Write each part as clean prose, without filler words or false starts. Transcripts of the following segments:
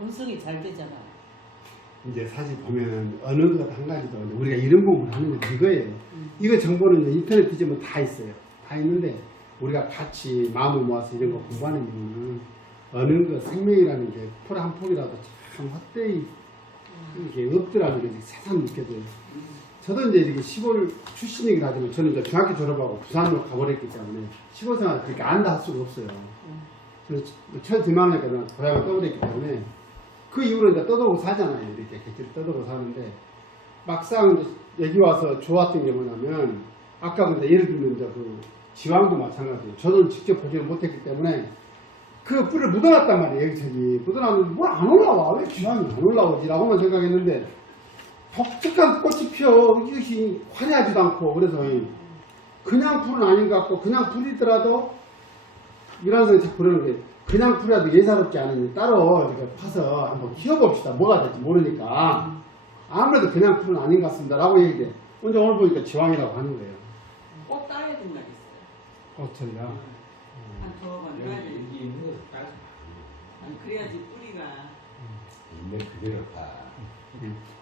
본성이 잘 되잖아. 이제 사실 보면은 어느 것 한 가지도 우리가 이런 공부를 하는 건 이거예요. 이거 정보는 인터넷 뒤지면 다 있어요. 다 있는데 우리가 같이 마음을 모아서 이런 거 공부하는 이유는 어느 것 생명이라는 게 풀 한 폭이라도 참 헛되이 이게 없더라는 게 새삼 느껴져요. 저도 이제 이렇게 시골 출신이긴 하지만 저는 이제 중학교 졸업하고 부산으로 가버렸기 때문에 시골 생활을 그렇게 안다 할 수가 없어요. 저는 철 들만하니까 고향을 떠버렸기 때문에 그 이후로 이제 떠들고 살잖아요. 이렇게 객지를 떠들고 사는데 막상 여기 와서 좋았던 게 뭐냐면 아까 근데 예를 들면 이제 그 지왕도 마찬가지예요. 저는 직접 보지를 못했기 때문에 그 뿔을 묻어놨단 말이에요. 여기 저기 묻어놨는데 뭘 안 올라와. 왜 지왕이 안 올라오지? 라고만 생각했는데 독특한 꽃이 피어 이것이 화려하지도 않고 그래서 그냥 풀은 아닌 것 같고 그냥 풀이더라도 이런 생각이 자꾸 그러는 게 그냥 풀이라도 예사롭지 않으니 따로 이렇게 파서 한번 키워봅시다. 뭐가 될지 모르니까 아무래도 그냥 풀은 아닌 것 같습니다. 라고 얘기해. 언제 오늘 보니까 지왕이라고 하는 거예요. 꼭 따야 된다 했어요. 꽃을요. 한 두어 번 따야 돼. 여기 있는 거 따서 아니, 그래야지 뿌리가. 있는 그대로 다.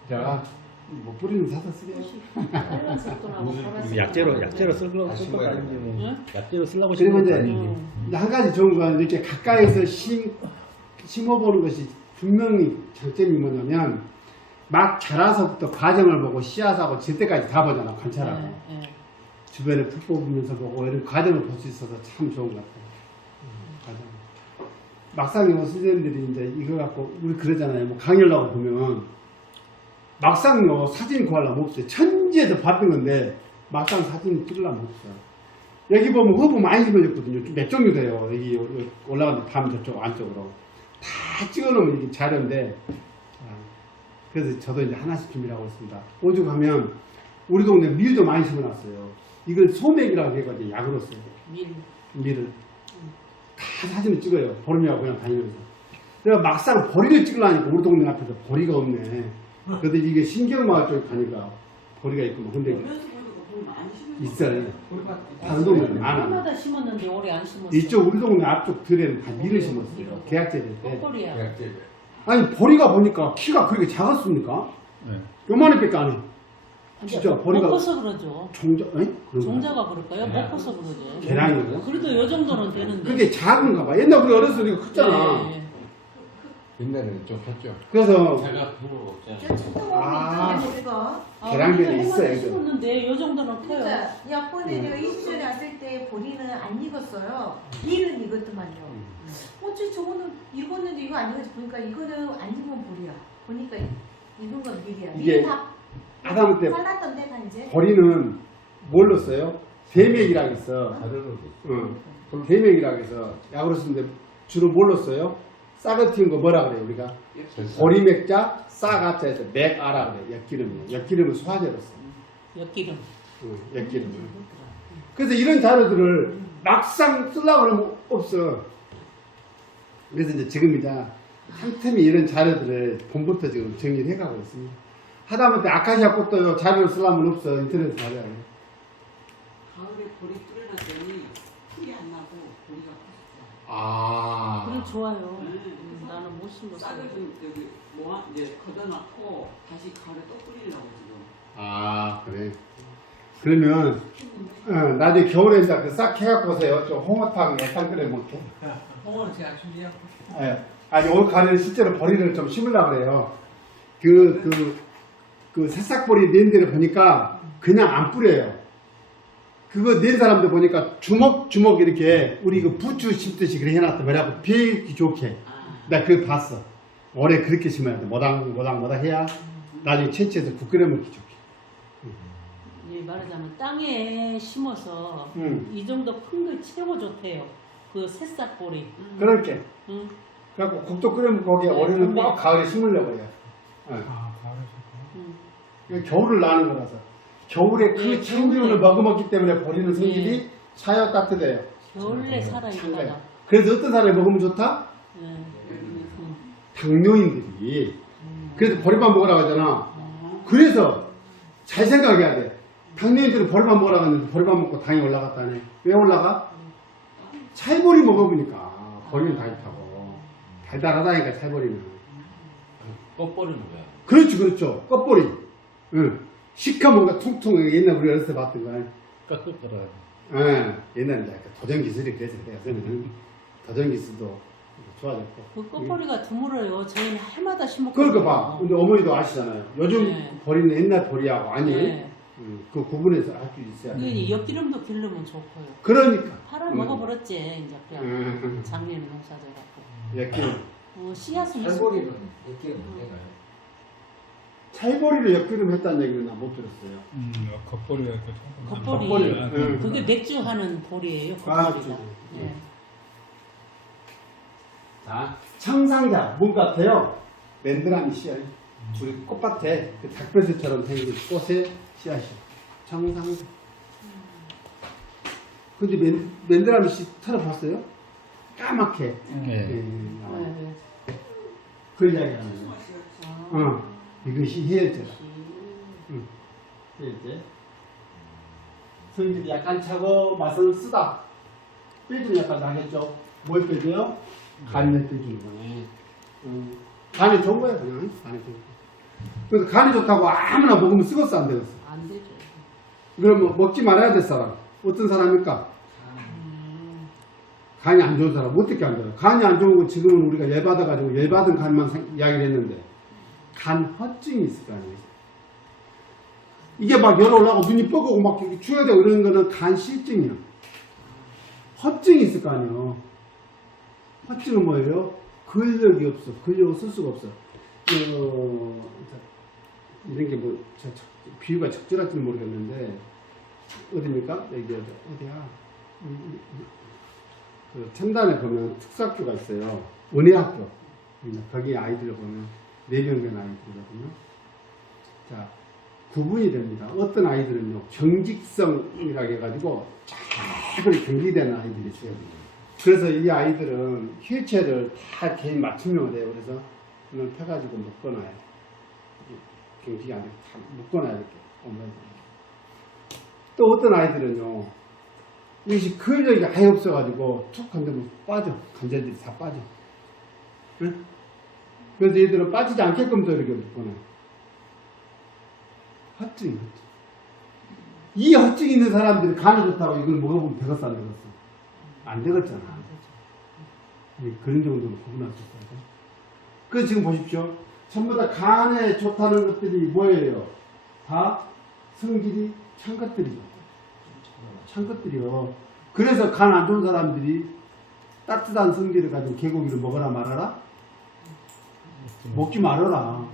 제가 뭐 뿌리는 사서 쓰게요. 빨간 색깔하고 파란색. 약재로 쓰려고 다 쓸 것도 심어야 아닌데 뭐. 응? 약재로 쓰려고 그리고 심은 이제 것도 아닌데. 근데 한 가지 좋은 건 이렇게 가까이서 심어보는 것이 분명히 장점이 뭐냐면 막 자라서부터 과정을 보고 씨앗하고 질 때까지 다 보잖아. 관찰하고 네, 네. 주변에 풀 뽑으면서 보고 이런 과정을 볼 수 있어서 참 좋은 것 같아요. 과정. 막상 요 선생님들이 이제 이거 갖고 우리 그러잖아요. 뭐 강의를 하고 보면 막상 뭐 사진 구하려면 없어요. 천지에서 봤던 건데 막상 사진 찍으려면 없어요. 여기 보면 허브 많이 심어졌거든요. 몇 종류 돼요. 여기 올라가는데 밤 저쪽 안쪽으로 다 찍어놓으면 이게 자료인데 그래서 저도 이제 하나씩 준비하고 있습니다. 오죽하면 우리 동네 밀도 많이 심어놨어요. 이걸 소맥이라고 해가지고 약으로 써요. 밀을 다 사진을 찍어요. 보름이하고 그냥 다니면서. 내가 막상 보리를 찍으려니까 우리 동네 앞에서 보리가 없네. 그래도 이게 신경마을 쪽에 가니까 보리가 있고 뭐 근데 보면서 보니까 볼 많이 심은 있어요. 꿀밭 다른 동네는 많아. 하나마다 심었는데 올해 안 심었어. 이쪽 우리 동네 앞쪽 들에는 다 밀을 심었어요. 계약제 될 때. 뽀뽀리야. 대학제 아니 보리가 보니까 키가 그렇게 작았습니까? 네. 요만해밖에 안 해. 진짜 보리가 못 커서 그러죠. 종자, 에? 그런가? 종자가 그럴까요? 못 커서 그러죠. 계량이거든. 그래도 요 정도는 되는데. 그게 작은가 봐. 옛날 우리 어렸을 때 이거 컸잖아. 네. 옛날에는 좀 컸죠. 그래서 제가 필요가 없잖아요. 저 천둥 아. 오면 이거 계량면이 있어요, 이거. 심었는데 요 정도는 커요. 진짜 약본에 내가 20전에 왔을 때 보리는 안 익었어요. 밀은 익었더만요. 어째 저거는 익었는데 이거 안 익었지 보니까 이거는 안 익은 보리야. 보니까 익은 건 밀이야. 이게 밀은 다 아담 때 빨랐던데 다 이제. 보리는 뭘로 써요? 대맥이라고 있어. 다르는 응. 그럼 대맥이라고 해서 약으로 쓰는데 주로 뭘로 써요? 싸거티는 거 뭐라 그래요 우리가? 보리맥자 싸가자에서 맥아라 그래요. 엿기름이에요. 엿기름은 소화제로 써. 엿기름. 응, 엿기름. 그래서 이런 자료들을 막상 쓰려고 그러면 없어. 그래서 이제 지금 이제 틈틈이 이런 자료들을 봄부터 지금 정리를 해가고 있습니다. 하다못해 아카시아 꽃도 자료를 쓰려면 없어. 인터넷에 자료야. 가을에 보리 뿌려놨더니 풀이 안 나고 보리가 커졌어. 아. 그럼 좋아요. 네. 나는 못 심었어. 싹을 좀 여기 모아 이제 걷어놨고 다시 가을에 또 뿌리려고 지금. 아, 그래. 그러면, 나중에 겨울에 이제 그 싹 해갖고 오세요. 좀 홍어탕, 애탕 끓여 먹게. 홍어는 제가 준비하고. 예. 아니, 올 가을에 실제로 보리를 좀 심으려고 그래요. 그 새싹보리 낸 데를 보니까 그냥 안 뿌려요. 그거 낸 사람들 보니까 주먹주먹 이렇게 우리 그 부추 심듯이 그렇게 해놨다. 뭐라고 비기 좋게. 나 그거 봤어. 올해 그렇게 심어야 돼. 모당 해야 나중에 채취해서 국 끓여 먹기 좋게. 예, 말하자면 땅에 심어서 음. 이 정도 큰 걸 최고 좋대요. 그 새싹보리. 그렇게. 응. 그래갖고 국도 끓여 먹고 거기에 네, 올해는 근데- 꼭 가을에 심으려고 해요. 예. 응. 이게 겨울을 나는 거라서. 겨울에 그 네, 찬기운을 겨울에. 머금었기 때문에 버리는 성질이 네. 차요 따뜻해요. 겨울에 살아 찬가요. 있다가. 그래서 어떤 사람이 먹으면 좋다? 예. 당뇨인들이. 그래서 보리밥 먹으라고 하잖아. 그래서 잘 생각해야 돼. 당뇨인들은 보리밥 먹으라고 하는데 보리밥 먹고 당이 올라갔다네. 왜 올라가? 찰보리 먹어보니까 보리는 다 있다고. 달달하다니까 찰보리는. 꽃벌이 뭐야? 그렇죠, 그렇죠. 껍벌이. 응. 시커 뭔가 퉁퉁하게 옛날 우리 어렸을 때 봤던 거. 깎을거라. 예. 옛날에 이제 도전 기술이 그래서 그래요. 도전 기술도 좋아졌고. 그 꽃보리가 드물어요. 저희는 해마다 심었거든요. 그러니까 봐. 근데 어머니도 아시잖아요. 요즘 네. 보리는 옛날 보리하고 아니. 네. 그 구분해서 할 수 있어야 돼. 그 엿기름도 기르면 좋고요. 그러니까. 팔아 먹어버렸지 이제 그냥 작년에 농사져갖고. 엿기름. 씨앗은 있어. 살보리는 이게 문제가요. 찰보리를 엿기름 했다는 얘기는 나 못 들었어요. 겉벌이가 겉벌이. 겉벌이. 그게 맥주 하는 보리예요. 아, 겉보리가. 그렇죠. 네. 자, 청상자, 문 같아요. 맨드라미 씨앗. 우리 꽃밭에 그 닭뼈들처럼 생긴 꽃의 씨앗이. 청상자. 근데 맨드라미 씨 털어봤어요? 까맣게. 네. 네. 그 이야기 하는 거예요. 아. 이것이 해열제다. 해열제. 성질이 약간 차고 맛은 쓰다. 뼈좀 약간 나겠죠? 뭘 빼줘요? 간을 빼주는 거네. 간이 좋은 거야, 그냥. 간이 좋은 거. 그래서 간이 좋다고 아무나 먹으면 쓰겄어, 안 되겠어? 안 되죠. 그러면 먹지 말아야 될 사람. 어떤 사람입니까? 간이 안 좋은 사람. 어떻게 안 좋아요? 간이 안 좋은 거 지금은 우리가 열받아가지고 열받은 간만 이야기를 했는데, 간 허증이 있을 거 아니에요. 이게 막 열 올라가고 눈이 뻐고 막 추워야 되고 이런 거는 간 실증이야. 허증이 있을 거 아니에요. 허증은 뭐예요? 근력이 없어. 근력을 쓸 수가 없어. 이런 게 뭐, 비유가 적절할지는 모르겠는데, 어디입니까? 여기, 어디야? 그 첨단에 보면 특수학교가 있어요. 은혜학교. 거기 아이들을 보면 4명 된 아이들이거든요. 자, 구분이 됩니다. 어떤 아이들은요, 경직성이라고 해가지고, 쫙 경직되는 아이들이 있어요. 그래서 이 아이들은 휠체어를 다 개인 맞춤형으로 해요. 그래서 눈을 펴가지고 묶어놔요. 경직이 안 되고 다 묶어놔요. 이렇게. 또 어떤 아이들은요, 이것이 근력이 아예 없어가지고 툭 건드면 빠져. 관절들이 다 빠져. 응? 그래서 얘들은 빠지지 않게끔 또 이렇게 묶어놔요. 허증이, 허증. 이 허증이 있는 사람들이 간이 좋다고 이걸 먹어보면 되겠어, 안 되겠어? 안 되겠잖아. 그런 정도는 구분할 수 있어요. 그래서 지금 보십시오. 전부 다 간에 좋다는 것들이 뭐예요? 다 성질이 찬 것들이죠. 찬 것들이요. 그래서 간 안 좋은 사람들이 따뜻한 성질을 가진 개고기를 먹어라 말아라? 먹지 말아라.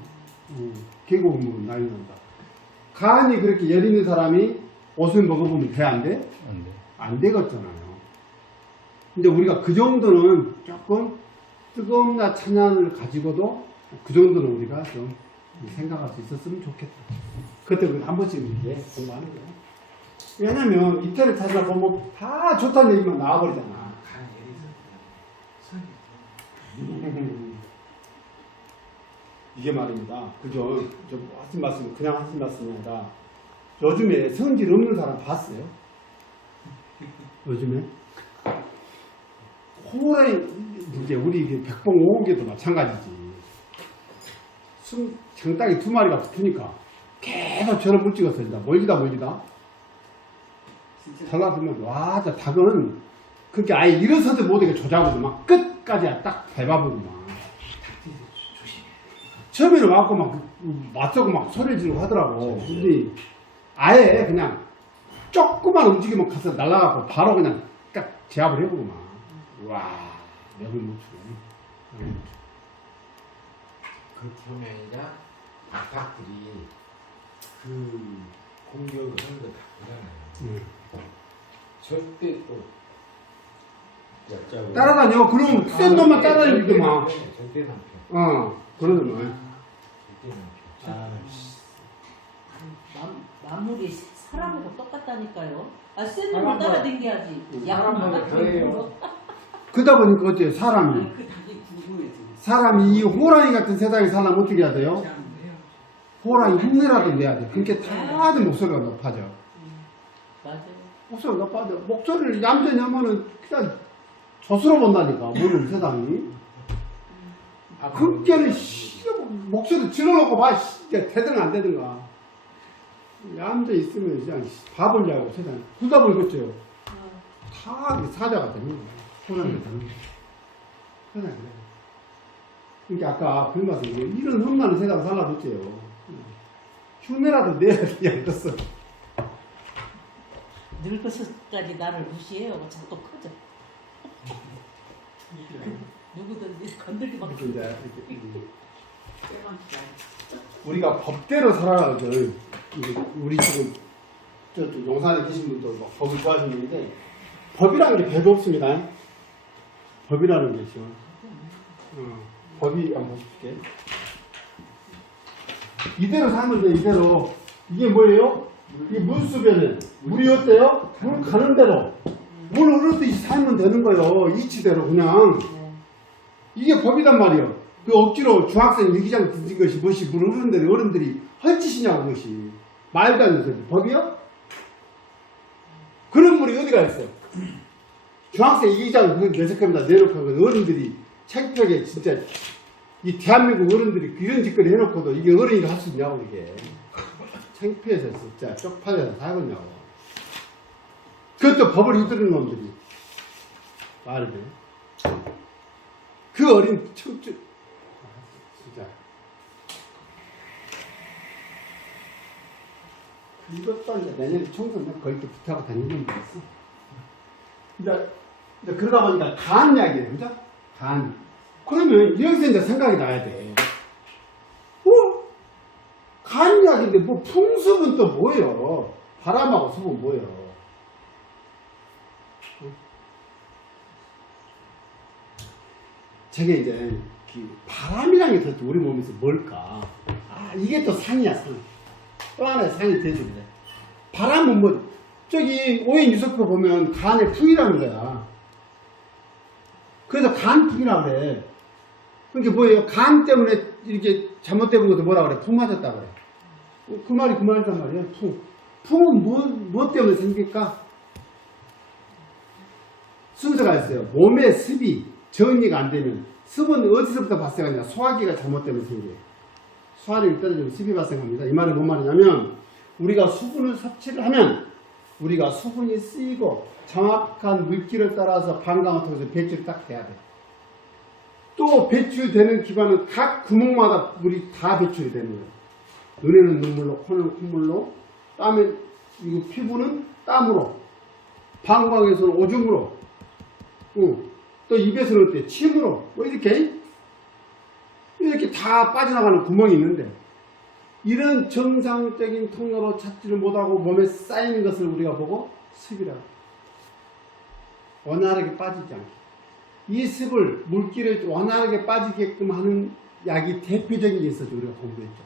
개고기 먹으면 난리 난다. 간이 그렇게 열 있는 사람이 옷을 먹어보면 돼, 안 돼? 안 돼. 안 되겠잖아요. 근데 우리가 그 정도는 조금 뜨거움나 찬양을 가지고도 그 정도는 우리가 좀 생각할 수 있었으면 좋겠다. 그때 한 번씩 이렇게 공부하는 거예요. 왜냐면 인터넷 찾아보면 다 좋다는 얘기만 나와버리잖아. 이게 말입니다. 그죠? 좀 하신 말씀, 그냥 하신 말씀이 아니라 요즘에 성질 없는 사람 봤어요? 요즘에? 호랑이, 이제 우리 백봉 5호개도 마찬가지지. 장딱이 2마리가 붙으니까 계속 저런 물 찍었어. 멀리다. 달라들면, 와, 저 닭은 그렇게 아예 일어서도 못하게 조작하고 막 끝까지 딱 밟아보고 막. 처음에는 와갖고 막 맞서고 막 소리 지르고 하더라고. 근데 아예 그냥 조금만 움직이면 가서 날아가고 바로 그냥 딱 제압을 해보고 막. 와, 명을 못 추네. 그렇게 하면 아니라 닭들이 그 공격을 하는 거 다 보잖아요. 절대 또 얕잡고 따라다녀. 그럼 센 놈만 따라다니더만. 절대 남편. 그러더만. 절대 남편. 마무리 사람하고 똑같다니까요. 센 놈을 따라댕겨야지. 사람하고 그래요. 그러다 보니까 어째 사람이. 그 닭이 궁금해지. 사람이 이 호랑이 같은 세상에 살려면 어떻게 해야 돼요? 잘 안 돼요. 호랑이 흉내라도 내야 돼. 그러니까 다들 목소리가 높아져. 맞아요. 목소리가 높아져. 목소리를 얌전히 하면은 그냥 젖으로 본다니까. 모르는 세상이. 그 깨를 싫어. 목소리 질러놓고 봐. 되든 안 되든가. 앉아 있으면 그냥 바보냐고 세상에. 누가 보겠죠? 다 사자가 되는 거야. 호랑이가 되는 거야. 세상에. 그러니까 아까 그 말씀, 이런 험난한 세상을 살아줬지요. 흉내라도 내야 되지 않겠어. 늙어서까지 나를 무시해요. 자꾸 커져. 누구든지 건들기만 이제 이렇게 빼만치다. 우리가 법대로 살아가죠. 우리 지금 저쪽 용산에 계신 분도 막 법을 좋아하시는 분인데 법이라는 게 별거 없습니다. 법이라는 게 있죠. 법이 한번 보실게. 이대로 살면 돼. 이대로. 이게 뭐예요? 이 물수변은 물이 어때요? 물 가는 대로 물 흐르듯이 살면 되는 거예요. 이치대로 그냥. 이게 법이단 말이에요. 그 억지로 중학생 일기장 던진 것이 무엇이 물 흐르는 대로 어른들이 할 짓이냐고 그것이. 말도 안 되는 소리. 법이요? 그런 물이 어디가 있어요? 중학생 일기장 녀석합니다. 내놓고 어른들이 창피하게 진짜 이 대한민국 어른들이 이런 짓거리 해놓고도 이게 어른이 할 수 있냐고 이게. 창피해서 진짜 쪽팔려서 살겠냐고. 그것도 법을 이들은 놈들이. 말이 돼. 그 어린 청춘. 진짜. 이것도 이제 내년에 청소년 거의 또 붙하고 다니는 거 있어. 이제 그러다 보니까 간 이야기예요. 그죠? 간. 그러면 여기서 이제 생각이 나야 돼. 간 이야기인데 뭐 풍습은 또 뭐예요? 바람하고 습은 뭐예요? 저게 이제 바람이라는 게 도대체 우리 몸에서 뭘까? 아, 이게 또 상이야, 상. 또 하나의 상이 되주네. 바람은 뭐, 저기 오행 유석표 보면 간의 풍이라는 거야. 그래서 간풍이라고 그래. 그게 뭐예요? 간 때문에 이렇게 잘못된 것도 뭐라 그래? 풍 맞았다 그래. 그 말이 그 말이란 말이야. 풍. 풍은 뭐 때문에 생길까? 순서가 있어요. 몸의 습이 정리가 안 되면 습은 어디서부터 발생하냐? 소화기가 잘못되면 생겨요. 소화력이 떨어지면 습이 발생합니다. 이 말은 뭔 말이냐면 우리가 수분을 섭취를 하면 우리가 수분이 쓰이고 정확한 물기를 따라서 방광을 통해서 배출이 딱 돼야 돼. 또 배출되는 기관은 각 구멍마다 물이 다 배출이 되는 거예요. 눈에는 눈물로, 코는 콧물로, 땀에, 이거 피부는 땀으로, 방광에서는 오줌으로, 또 입에서는 어때? 침으로, 뭐 이렇게 다 빠져나가는 구멍이 있는데, 이런 정상적인 통로로 찾지를 못하고 몸에 쌓이는 것을 우리가 보고 습이라고. 원활하게 빠지지 않게. 이 습을, 물기를 원활하게 빠지게끔 하는 약이 대표적인 게 있었죠. 우리가 공부했죠.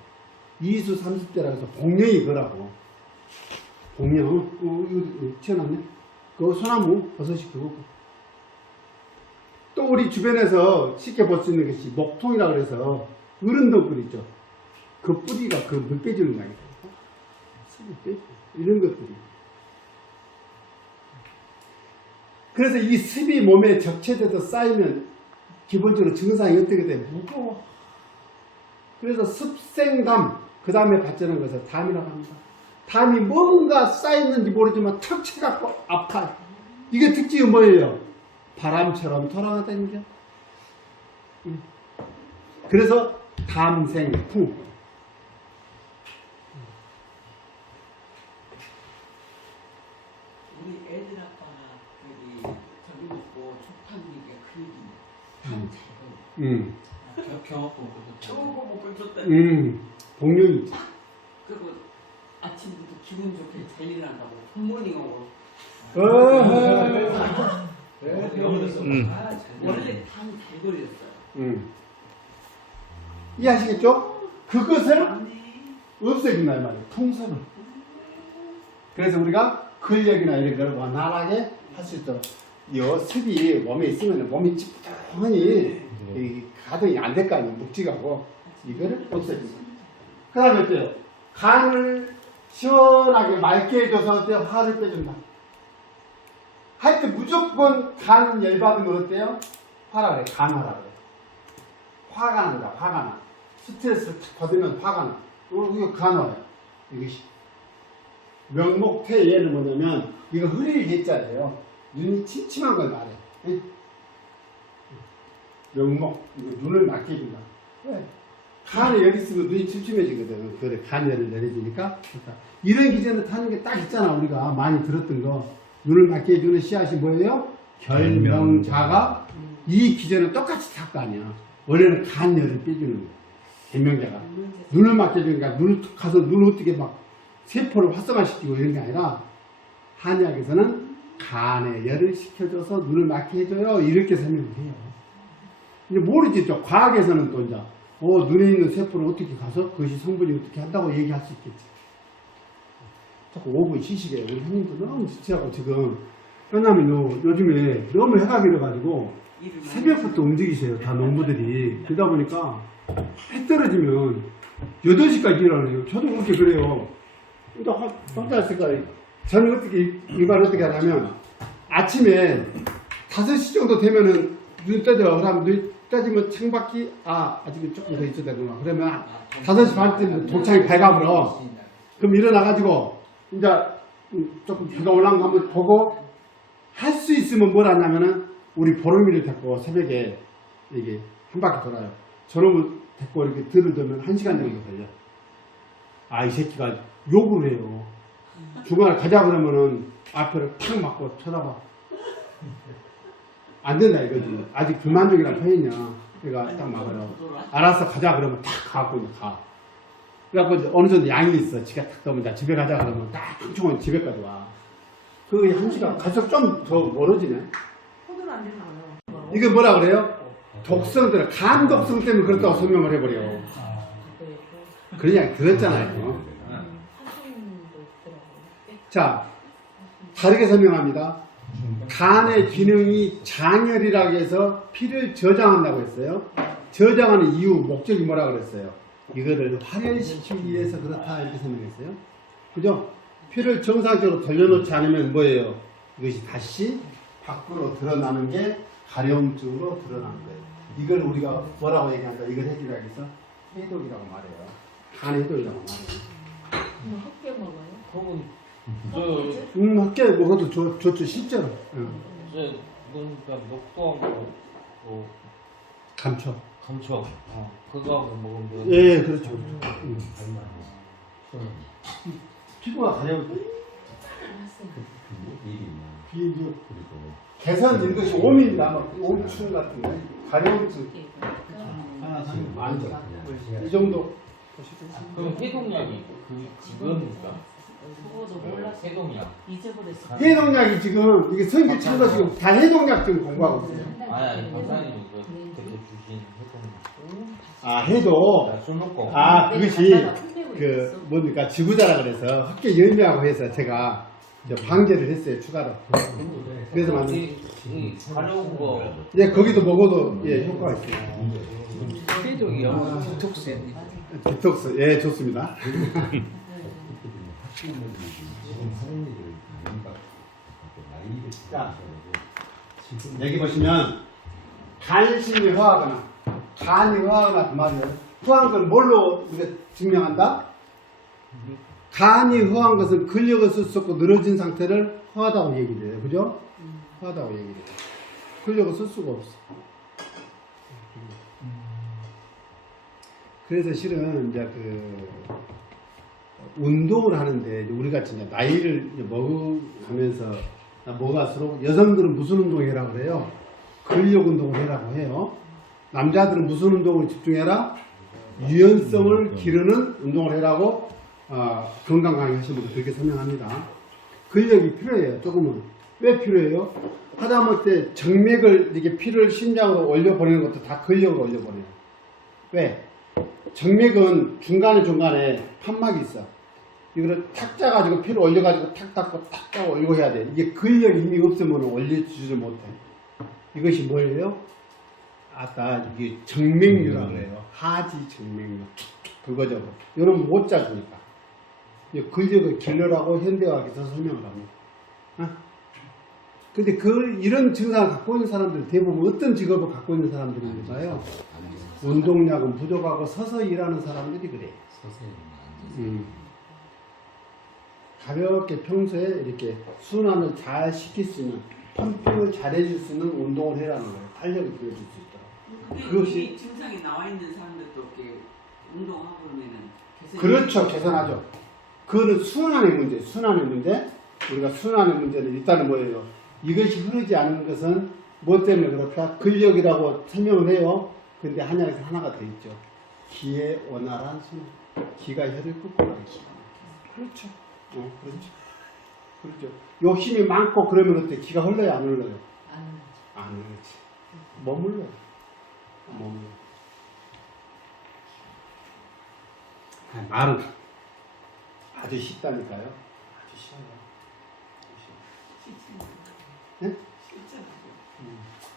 2수 30대라고 해서 복령이 그거라고. 복령. 이거 튀어나왔네. 그거 소나무, 버섯이 그거고. 또 우리 주변에서 쉽게 볼 수 있는 것이 목통이라고 해서 어른덩굴 있죠. 그 뿌리가 그 물 빼주는 거 아니에요. 습을 빼줘. 이런 것들이. 그래서 이 습이 몸에 적체돼서 쌓이면 기본적으로 증상이 어떻게 돼? 무거워. 그래서 습생담, 그 다음에 발전한 것을 담이라고 합니다. 담이 뭔가 쌓였는지 모르지만 턱 쳐갖고 아파. 이게 특징이 뭐예요? 바람처럼 돌아다니죠. 그래서 담생풍. 우리 애들 아빠가 저기 먹고 좋다는 게 그 얘기네. 경험법 처음 보고 끓였다. 복령이지. 그리고 아침부터 기분 좋게 잘 일어난다고 굿모닝하고 원래 담잘 걸렸어요. 이해하시겠죠? 그것을 없애준다 이 말이에요. 통섭을. 그래서 우리가 근력이나 이런 걸 원활하게 할 수 있도록 이 습이 몸에 있으면 몸이 찌뿌둥하니 가동이 안 될 거 아니에요. 묵직하고 이거를 없애준다. 그 다음에 어때요? 간을 시원하게 맑게 해줘서 어때요? 화를 빼준다. 하여튼 무조건 간 열받으면 어때요? 화라 그래. 간화라 그래. 화가 난다. 화가 나. 스트레스를 탁 받으면 화가 나. 이거 간화야. 이것이. 명목태 얘는 뭐냐면, 이거 흐릴 예자예요. 눈이 침침한 걸 말해. 예? 명목. 이거 눈을 막게 해준다. 왜? 간에 열이 있으면 눈이 침침해지거든. 그래, 간열을 내려주니까. 좋다. 이런 기전을 타는 게 딱 있잖아. 우리가 많이 들었던 거. 눈을 막게 해주는 씨앗이 뭐예요? 결명자가. 이 기전은 똑같이 탈 거 아니야. 원래는 간열을 빼주는 거야. 결명자가. 눈을 막게 해주니까 눈을 툭 가서 눈을 어떻게 막 세포를 활성화시키고 이런 게 아니라 한의학에서는 간의 열을 식혀줘서 눈을 막게 해줘요. 이렇게 설명을 해요. 이제 모르지. 또 과학에서는 또 이제 눈에 있는 세포를 어떻게 가서 그것이 성분이 어떻게 한다고 얘기할 수 있겠지. 자꾸 5분 쉬시게. 우리 형님도 너무 지치하고 지금. 왜냐면 요즘에 너무 해가 길어가지고 새벽부터 움직이세요. 다 농부들이. 그러다 보니까 해 떨어지면 8시까지 일어나요. 저도 그렇게 그래요. 그러니까 혼자 했을까. 저는 어떻게, 일반 어떻게 하냐면 아침에 5시 정도 되면은 눈 떠져. 그러면 눈 떠지면 창밖이, 아직은 조금 더 있어야 되구나. 그러면 5시 반쯤 동창이 밝아버려. 그럼 일어나가지고 이제 조금 비가 올라온 거 한번 보고 할 수 있으면 뭘 하냐면은 우리 보름이를 데리고 새벽에 이게 한 바퀴 돌아요. 저놈을 데리고 이렇게 들을 들면 1시간 정도 걸려. 이 새끼가 욕을 해요. 중간에 가자 그러면은 앞에를 탁 막고 쳐다봐. 안 된다 이거지. 아직 불만족이란 편이냐. 그러니까 딱 막아요. 알았어 가자 그러면 탁 가고 이제 가. 그래갖고 이제 어느 정도 양이 있어. 지가 탁 떠면 집에 가자 그러면 딱 퉁퉁은 집에까지 와. 그 1시간 갈수록 좀 더 멀어지네. 호도는 안 되는 거예요. 이게 뭐라 그래요? 독성들, 간 독성 때문에 그렇다고 설명을 해버려. 그냥 들었잖아요. 자, 다르게 설명합니다. 간의 기능이 장혈이라고 해서 피를 저장한다고 했어요. 저장하는 이유, 목적이 뭐라고 그랬어요? 이거를 활혈시키기 위해서 그렇다 이렇게 설명했어요. 그죠? 피를 정상적으로 돌려놓지 않으면 뭐예요? 이것이 다시 밖으로 드러나는 게 가려움증으로 드러나는 거예요. 이걸 우리가 뭐라고 얘기한다? 이걸 해주라고 해서 해독이라고 말해요. 간 해독이라고 말해요. 헛개 먹어요? 그러면 헛개 먹어도 좋죠, 실제로. 그러니까 녹두하고 감초. 감초 그거하고 먹으면 예, 그렇죠. 피부가 가려울 때. 비인주 개선 이것이 옴입니다. 옴충 같은 거, 가려움증. 아니죠. 이 정도. 그럼 해독약이 그겁니까? 그거도 몰랐어. 해독약 잊어버렸어. 해독약이 지금 이게 성기 차서 지금 다 해독약 지금 공부하고 있어요. 아니 박사님이 그때 주신 해독약 해독. 술 먹고 그것이 그 뭡니까 지구자라 그래서 헛개 열매하고 해서 제가 이제 방제를 했어요 추가로. 그래서 만든. 가려운 거 예, 거기도 먹어도 예 효과가 있어요. 해독이요. 디톡스. 디톡스 예 좋습니다. 자, 여기 보시면 간신이 허하거나 간이 허하거나 그 말이에요. 허한 건 뭘로 우리가 증명한다? 간이 허한 것은 근력을 쓸 수 없고 늘어진 상태를 허하다고 얘기를 해요. 그죠? 허하다고 얘기를 해요. 근력을 쓸 수가 없어. 그래서 실은 이제 운동을 하는데 우리가 진짜 나이를 먹어가면서 먹을수록 여성들은 무슨 운동해라 그래요? 근력 운동을 해라고 해요. 남자들은 무슨 운동을 집중해라? 유연성을 기르는 운동을 해라고 건강 강의 하시는 분들 그렇게 설명합니다. 근력이 필요해요. 조금은. 왜 필요해요? 하다못해 정맥을 이렇게 피를 심장으로 올려보내는 것도 다 근력으로 올려보내요. 왜? 정맥은 중간에 판막이 있어. 이거를 탁 짜가지고 피를 올려가지고 탁 닦고 탁 짜고 올리고 해야 돼. 이게 근력 힘이 없으면 올려주지를 못해. 이것이 뭐예요? 이게 정맥류라 그래요. 하지 정맥류. 그거죠. 여러분 못 짜주니까. 근력을 길러라고 현대화학에서 설명을 합니다. 근데 이런 증상을 갖고 있는 사람들 대부분 어떤 직업을 갖고 있는 사람들인가요? 운동량은 부족하고 서서 일하는 사람들이 그래. 서서히 앉아서. 가볍게 평소에 이렇게 순환을 잘 시킬 수 있는, 펌핑을 잘 해줄 수 있는 운동을 해라는 거예요. 탄력을 보여줄 수 있도록. 근데 그것이- 이 증상이 나와 있는 사람들도 이렇게 운동하고 그러면은 개선이 그렇죠. 개선하죠. 그거는 순환의 문제, 순환의 문제. 우리가 순환의 문제는 일단은 뭐예요? 이것이 흐르지 않는 것은 뭐 때문에 그렇다? 근력이라고 설명을 해요. 근데 한약에서 하나가 더 있죠. 기의 원활한 순환. 기가 혀를 끄고 가기. 그렇죠. 그렇죠. 그렇죠. 욕심이 많고 그러면 어때? 기가 흘러요, 안 흘러요? 안 흘러지. 머물러요. 머물러. 말은 아주 쉽다니까요. 아주 쉬워요. 쉽지 않아요. 네? 쉽지 않아요.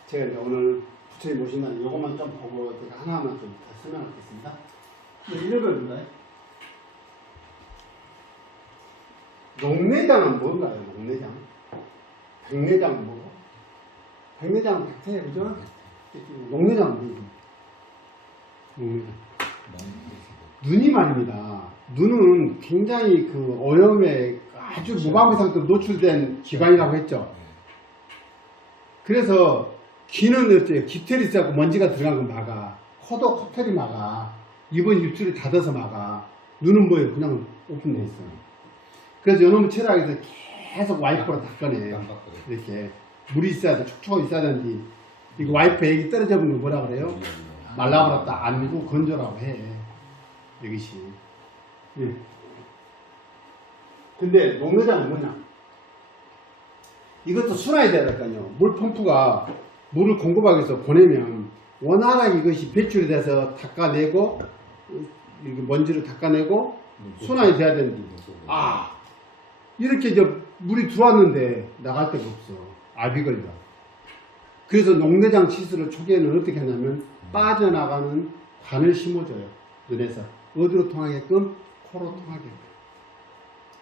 제가 이제 오늘 부처님 모신다는 요것만 좀 보고 제가 하나만 좀 더 설명하겠습니다. 읽어볼까요? 녹내장은 뭔가요? 녹내장? 백내장은 뭐고? 백내장은 백태예요, 그죠? 녹내장은 뭐죠? 녹내장. 눈이 말입니다. 눈은 굉장히 그 오염에 아주 무방비 상태로 노출된 기관이라고 했죠. 그래서 귀는 어때요? 깃털이 있어갖고 먼지가 들어간 건 막아. 코도 깃털이 막아. 입은 입술이 닫아서 막아. 눈은 뭐예요? 그냥 오픈돼 있어요. 그래서 요놈의 체락에서 계속 와이퍼로 닦아내. 이렇게. 물이 있어야 돼. 촉촉하게 있어야 되는데. 이거 와이퍼 액이 떨어져 버린 거 뭐라 그래요? 말라버렸다. 아니고 건조라고 해. 이것이. 예. 근데 녹내장은 뭐냐? 이것도 순환이 돼야 될까요? 물 펌프가 물을 공급하기 위해서 보내면 원활하게 이것이 배출이 돼서 닦아내고 이렇게 먼지를 닦아내고 순환이 돼야 되는데 이렇게 이제 물이 들어왔는데 나갈 데가 없어. 압이 걸려. 그래서 녹내장 치수를 초기에는 어떻게 하냐면 빠져나가는 관을 심어줘요. 눈에서 어디로 통하게끔? 코로 통하게끔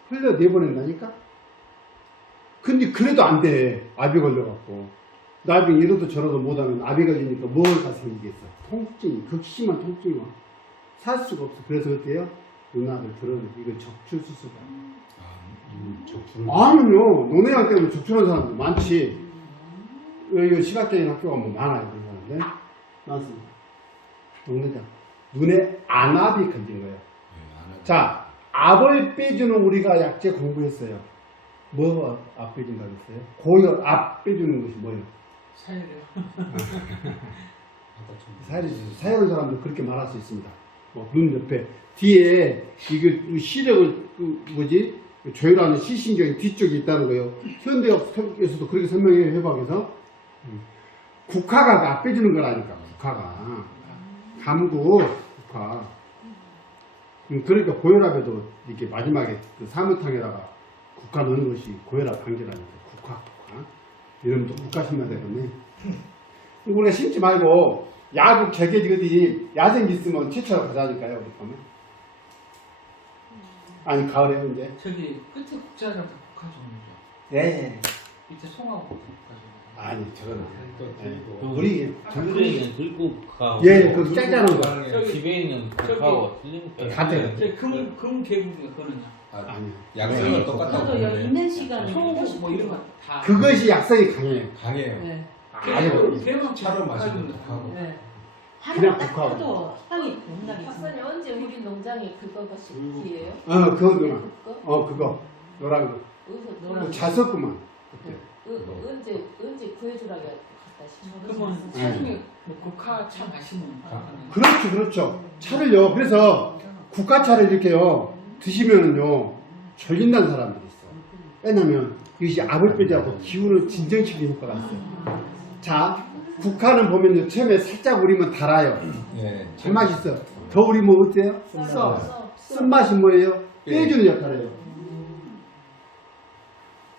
흘려내보낸다니까. 근데 그래도 안 돼. 압이 걸려갖고. 나중에 이러도 저러도 못하면 압이 걸리니까 뭐가 생기겠어? 통증이, 극심한 통증이 와. 살 수가 없어. 그래서 어때요? 눈알을 드러내. 이거 적출수술이야. 아니요. 녹내장 때문에 적출한 사람들 많지. 이거 시각장애인 학교가 뭐 많아요. 그런 사람들. 많습니다. 녹내장. 눈에 안압이 걸린 거예요. 자, 압을 빼주는 우리가 약재 공부했어요. 뭐 압 빼준다고 했어요? 고열, 압 빼주는 것이 뭐예요? 사열이요. 사열은 사람들 그렇게 말할 수 있습니다. 눈 옆에 뒤에 이거 시력을 뭐지 조율하는 시신경이 뒤쪽에 있다는 거예요. 현대에서도 그렇게 설명해요. 해박에서 국화가 압 빼주는 거라니까. 국화가 감구 국화. 그러니까 고혈압에도 이렇게 마지막에 그 사무탕에다가 국화 넣는 것이 고혈압 방지라니까. 국화. 이러면 또 국화 심어야 되겠네. 우리가 심지 말고 야구 개개지 어디 야생기 있으면 채취하러 가자니까요. 우리 보면. 아니 가을에 언제? 저기 끝에 국자랑 국화 종류죠. 네. 밑에 송하고 국화 종류. 아니 저거는 그 우리 집에 있는 들국하고 예, 그 짜짜는 거. 집에 있는 국하고 틀리니까 같아요. 금 개국이 그거는요. 아니 양성은 똑같다고 저도 여기 보는데 있는 시간에 청고 뭐 이런 거 다. 그것이 약성이 강해요. 강해요. 네. 아니 개국 차로 마시는 국하고 네. 그냥 하나 딱 국화하고. 켜도 향이 겁나게 박사님 언제 우리 농장에 그거가 식기예요? 그거 누나. 그거? 그거 노란 거. 어디서 노란 잘 썼구만. 그때. 언제 구해주라고 갖다 심어? 그러면 네. 나중에 국화 차 마시면 그렇죠. 차를요. 그래서 국화차를 이렇게요 드시면은요 졸린다는 사람들이 있어. 왜냐면 이것이 압을 빼지 않고 기운을 진정시키는 효과가 있어요. 자, 국화는 보면요 처음에 살짝 우리면 달아요. 예, 단맛이 있어. 더 우리면 어때요? 써. 쓴맛이 뭐예요? 빼주는 역할을 해요.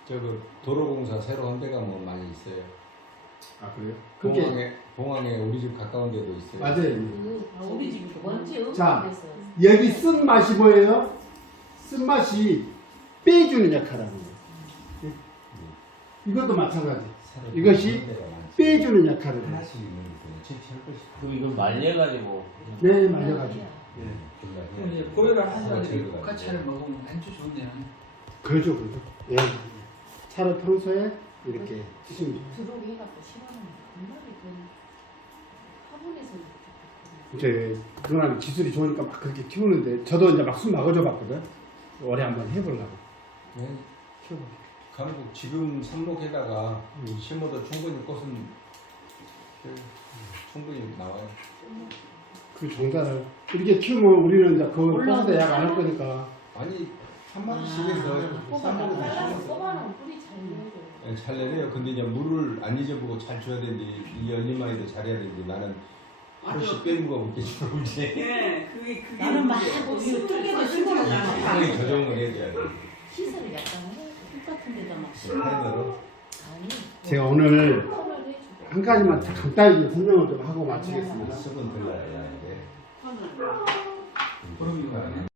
저그 도로공사 새로 한 데가 뭐 많이 있어요. 아 그래요? 그게 봉황에 우리 집 가까운 데도 있어요. 맞아요. 우리 집이 먼지 자. 없어서 여기 쓴맛이 뭐예요? 쓴맛이 빼주는 역할을 하는 거예요. 이것도 마찬가지. 새로 이것이 한 데가 많지. 빼주는 역할을 해요. 하나씩 있는 거예요. 그럼 이걸 말려가지고. 네, 말려가지고. 예. 그럼 이제 고혈압 환자들이 국화차를 먹으면 아주 좋네요. 그러죠, 그러죠. 예. 차를 평소에 이렇게 드시면 좋아요. 들어오게 해갖고 심하면 정말이 그 화분에서 이제 누나는 기술이 좋으니까 막 그렇게 키우는데 저도 이제 막 숨 막아줘 봤거든. 올해 한번 해보려고. 네. 키워봐. 강북 지금 삽목에다가 심어도 충분히 꽃은 충분히 나와요. 그 종자를 이렇게 키우면 우리는 이제 그 꽃에다 약 안 할 거니까. 아니 한 마리씩 해서 삽목에다 심어서 뽑아놓으면 뿌리 잘 내려요. 예, 잘 내려요. 근데 이제 물을 안 잊어보고 잘 줘야 되는데 이 열리마이도 잘해야 되는데 나는 하루씩 빼는 거 없게 주고 이제 예, 그게 나는 막 그 뚫개도 심어놓고 빨리 조정을 해줘야 돼. 시설을 약간 해야 돼. 똑같은 데다 막 펜으로. 아니 제가 오늘 턴을 해주고. 한 가지만 간단히 설명을 좀 하고 마치겠습니다. 수분 들러야 돼. 그럼요.